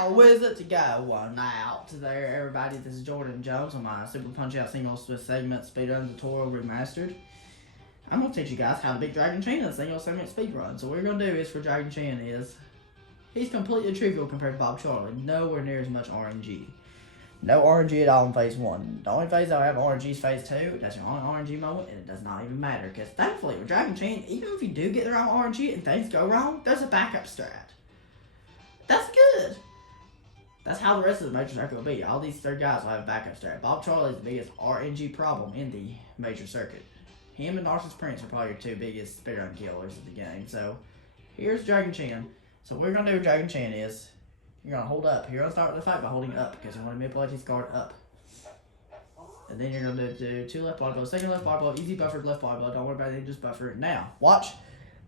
Now, Wizard to go one out to there, everybody. This is Jordan Jones on my Super Punch-Out single segment Speedrun tutorial remastered. I'm going to teach you guys how to beat Dragon Chan in a single segment speedrun. So what we're going to do is for Dragon Chan is, he's completely trivial compared to Bob Charlie. Nowhere near as much RNG. No RNG at all in phase 1. The only phase I'll have RNG is phase 2. That's your only RNG moment, and it does not even matter. Because thankfully with Dragon Chan, even if you do get the wrong RNG and things go wrong, there's a backup strat. That's good. That's how the rest of the major circuit will be. All these three guys will have a backup strat. Bob Charlie is the biggest RNG problem in the major circuit. Him and Narcissus Prince are probably your two biggest speedrun killers of the game. So, here's Dragon Chan. So what we're going to do with Dragon Chan is, you're going to hold up. You're going to start the fight by holding up, because you want to manipulate his guard up. And then you're going to do two left body blows, second left body blow, easy buffered left body blow. Don't worry about it, just buffer it. Now, watch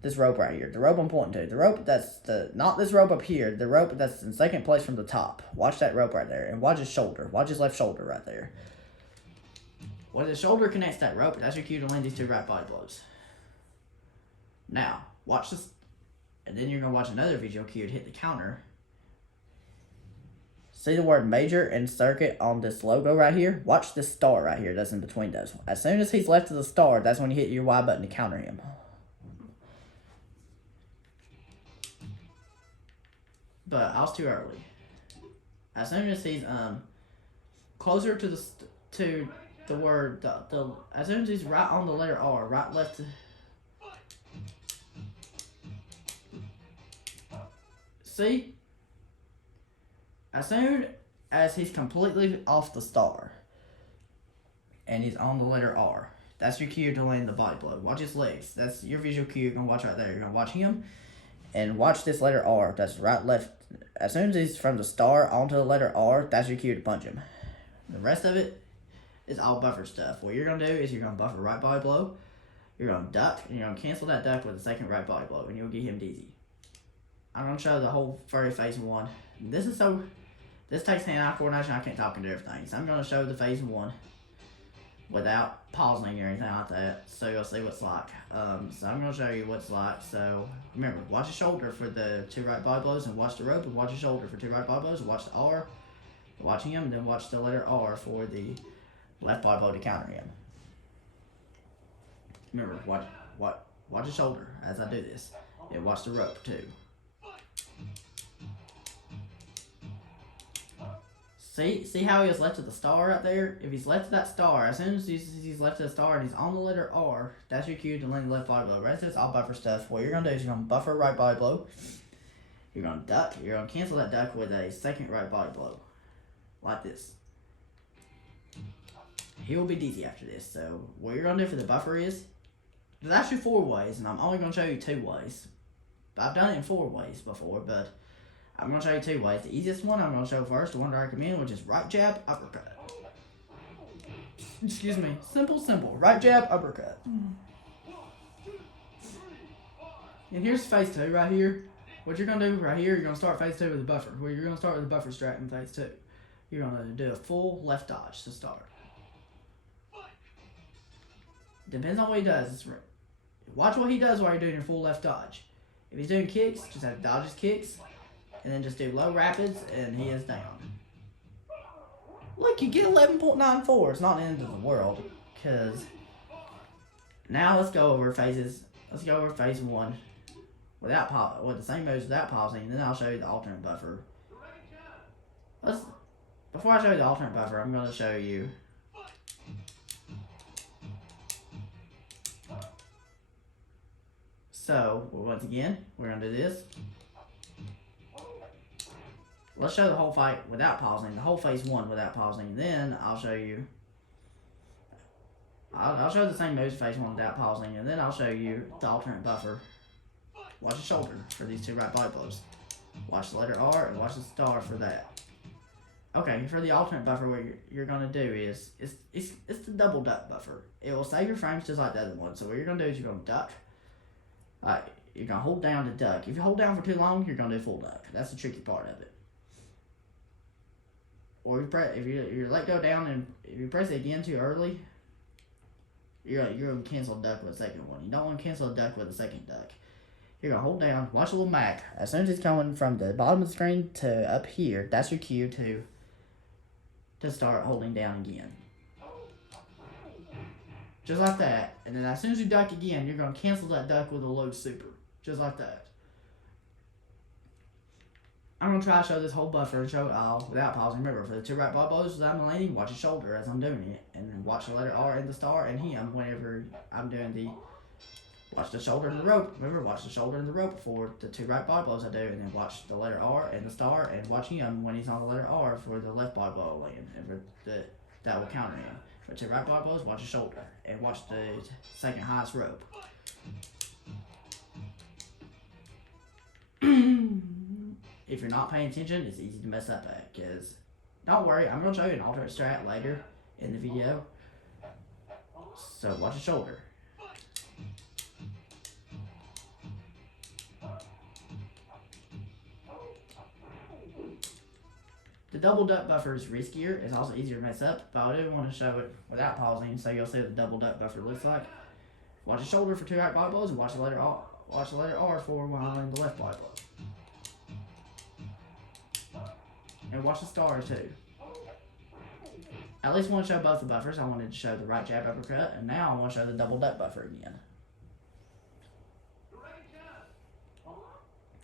this rope right here. The rope I'm pointing to. The rope that's not this rope up here. The rope that's in second place from the top. Watch that rope right there. And watch his shoulder. Watch his left shoulder right there. When the shoulder connects that rope, that's your cue to land these two right body blows. Now, watch this. And then you're going to watch another visual cue to hit the counter. See the word major and circuit on this logo right here? Watch this star right here that's in between those. As soon as he's left of the star, that's when you hit your Y button to counter him. But I was too early. As soon as he's closer to the word as soon as he's right on the letter R, right left. See? As soon as he's completely off the star and he's on the letter R, that's your cue to land the body blow. Watch his legs. That's your visual cue. You're gonna watch right there. You're gonna watch him and watch this letter R. That's right left. As soon as he's from the star onto the letter R, that's your cue to punch him. The rest of it is all buffer stuff. What you're going to do is you're going to buffer right body blow. You're going to duck, and you're going to cancel that duck with a second right body blow, and you'll get him dizzy. I'm going to show the whole furry phase 1. This takes hand-eye coordination. I can't talk into everything. So I'm going to show the phase 1 without pausing or anything like that, so you'll see what it's like. So I'm going to show you what it's like. So remember, watch the shoulder for the two right body blows, and watch the rope, and watch the shoulder for two right body blows, and watch the R, watch him, and then watch the letter R for the left body blow to counter him. Remember, watch the shoulder as I do this, and watch the rope too. See how he was left to the star right there? If he's left to that star, as soon as he's left to the star and he's on the letter R, that's your cue to land the left body blow. Rest of it's all buffer stuff. What you're going to do is you're going to buffer right body blow. You're going to duck. You're going to cancel that duck with a second right body blow. Like this. He will be dizzy after this. So what you're going to do for the buffer is, there's actually 4 ways, and I'm only going to show you 2 ways. I've done it in 4 ways before, but I'm going to show you 2 ways. The easiest one I'm going to show first, the one that I recommend, which is right jab, uppercut. Excuse me. Simple. Right jab, uppercut. And here's phase 2 right here. What you're going to do right here, you're going to start phase 2 with the buffer. Well, you're going to start with the buffer strat in phase 2. You're going to do a full left dodge to start. Depends on what he does. Watch what he does while you're doing your full left dodge. If he's doing kicks, just have to dodge his kicks, and then just do low rapids, and he is down. Look, you get 11.94. It's not the end of the world, because now let's go over phases. Let's go over phase 1 with the same moves without pausing, and then I'll show you the alternate buffer. Before I show you the alternate buffer, I'm going to show you. So, once again, we're going to do this. Let's show the whole fight without pausing, the whole phase 1 without pausing. Then I'll show you. I'll show the same moves phase 1 without pausing, and then I'll show you the alternate buffer. Watch the shoulder for these two right body blows. Watch the letter R and watch the star for that. Okay, for the alternate buffer, what you're going to do is, it's the double duck buffer. It will save your frames just like the other one. So what you're going to do is you're going to duck. You're going to hold down to duck. If you hold down for too long, you're going to do full duck. That's the tricky part of it. Or if you let go down and if you press it again too early, you're going to cancel duck with a second one. You don't want to cancel a duck with a second duck. You're going to hold down, watch the little Mac. As soon as it's coming from the bottom of the screen to up here, that's your cue to start holding down again. Just like that. And then as soon as you duck again, you're going to cancel that duck with a low super. Just like that. I'm going to try to show this whole buffer and show it all without pausing. Remember, for the 2 right bar blows as I'm landing, watch his shoulder as I'm doing it. And then watch the letter R and the star and him whenever I'm doing the... Watch the shoulder and the rope. Remember, watch the shoulder and the rope for the 2 right bar blows I do. And then watch the letter R and the star and watch him when he's on the letter R for the left bar blow land. And for that will counter him. For 2 right bar blows, watch his shoulder. And watch the second highest rope. If you're not paying attention, it's easy to mess up at. Because, don't worry, I'm going to show you an alternate strat later in the video. So, watch his shoulder. The double duck buffer is riskier. It's also easier to mess up, but I do want to show it without pausing, so you'll see what the double duck buffer looks like. Watch the shoulder for 2 right body blows, and watch the letter R. Watch the letter R for one the left body blow. And watch the stars too. I at least want to show both the buffers. I wanted to show the right jab uppercut, and now I want to show the double duck buffer again.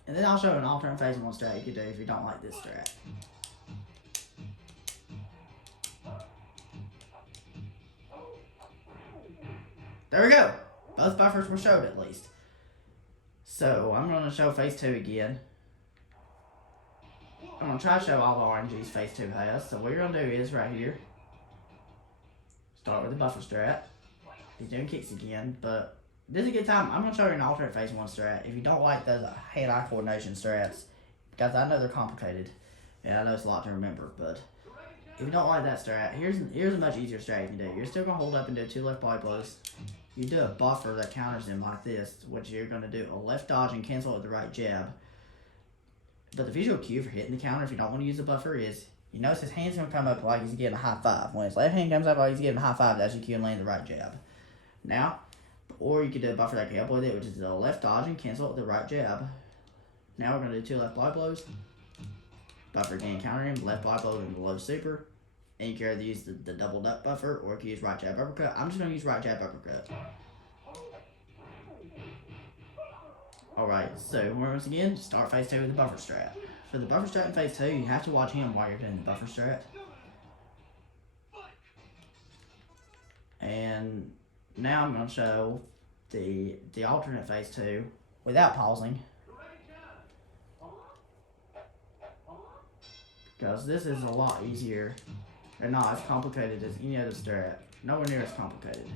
And then I'll show an alternate facing one strat you could do if you don't like this strat. There we go. Both buffers were showed at least. So I'm going to show phase 2 again. I'm going to try to show all the RNGs phase 2 has. So what you're going to do is right here. Start with the buffer strat. He's doing kicks again, but this is a good time. I'm going to show you an alternate phase 1 strat. If you don't like those hand-eye coordination strats, because I know they're complicated. Yeah, I know it's a lot to remember, but if you don't like that strat, here's a much easier strat you can do. You're still going to hold up and do 2 left body blows. You do a buffer that counters him like this, which you're going to do a left dodge and cancel with the right jab. But the visual cue for hitting the counter, if you don't want to use the buffer, is you notice his hand's going to come up like he's getting a high five. When his left hand comes up like he's getting a high five, that's your cue and land the right jab. Now, or you could do a buffer that can help with it, which is a left dodge and cancel with the right jab. Now we're going to do 2 left body blows. Buffer again, counter him, left body blow and the low super. And you can either use the double duck buffer or you can use right jab uppercut. I'm just going to use right jab uppercut. Alright, so once again, start phase 2 with the buffer strat. For the buffer strat in phase 2, you have to watch him while you're doing the buffer strat. And now I'm going to show the alternate phase 2 without pausing. Because this is a lot easier. And not as complicated as any other strat. Nowhere near as complicated.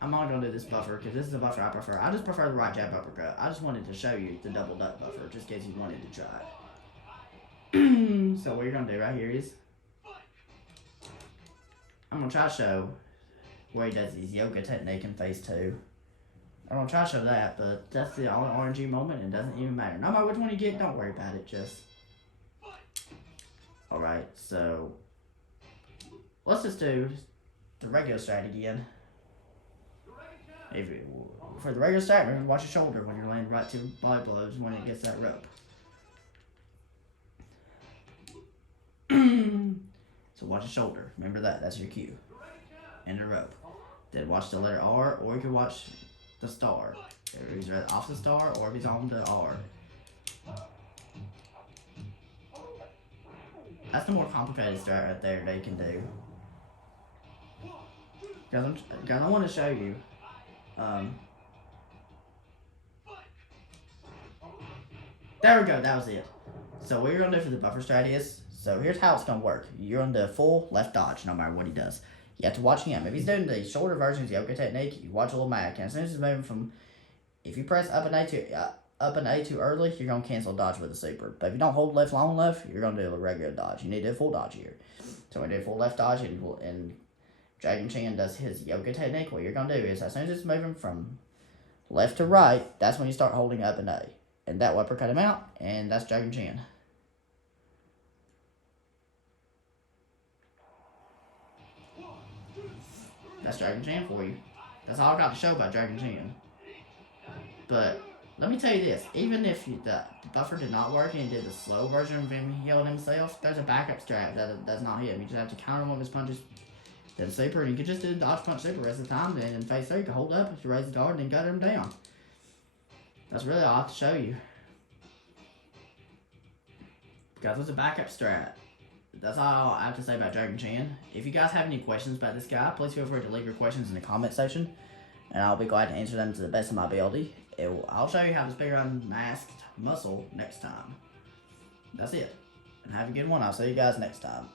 I'm not going to do this buffer because this is the buffer I prefer. I just prefer the right jab uppercut. I just wanted to show you the double duck buffer just in case you wanted to try it. So what you're going to do right here is I'm going to try to show where he does his yoga technique in phase 2. I'm going to try to show that, but that's the only RNG moment and it doesn't even matter. No matter which one you get, don't worry about it. Just... Alright, so let's just do the regular strat again. For the regular strat, remember watch your shoulder when you're landing right 2 body blows when it gets that rope. So watch your shoulder. Remember that. That's your cue. And the rope. Then watch the letter R, or you can watch the star. If he's off the star, or if he's on the R. That's the more complicated strat right there they can do. Because I want to show you. There we go, that was it. So what you're going to do for the buffer strat is, so here's how it's going to work. You're going to do a full left dodge no matter what he does. You have to watch him. If he's doing the shorter version of the yoga technique, you watch a little Mac. And as soon as he's moving from, if you press up and A too early, you're going to cancel dodge with a super. But if you don't hold left long enough, you're going to do a regular dodge. You need to do a full dodge here. So when you do a full left dodge and Dragon Chan does his yoga technique, what you're going to do is as soon as it's moving from left to right, that's when you start holding up and A. And that will uppercut him out, and that's Dragon Chan. That's Dragon Chan for you. That's all I got to show about Dragon Chan. But let me tell you this, even if the buffer did not work and did the slow version of him healing himself, there's a backup strat that does not hit him. You just have to counter one of his punches, then super, and you could just do dodge punch super the rest of the time, then in phase 3 you can hold up, if you raise the guard, and then gut him down. That's really all I have to show you. Because it's a backup strat. That's all I have to say about Dragon Chan. If you guys have any questions about this guy, please feel free to leave your questions in the comment section, and I'll be glad to answer them to the best of my ability. I'll show you how to speedrun Masked Muscle next time. That's it. And have a good one. I'll see you guys next time.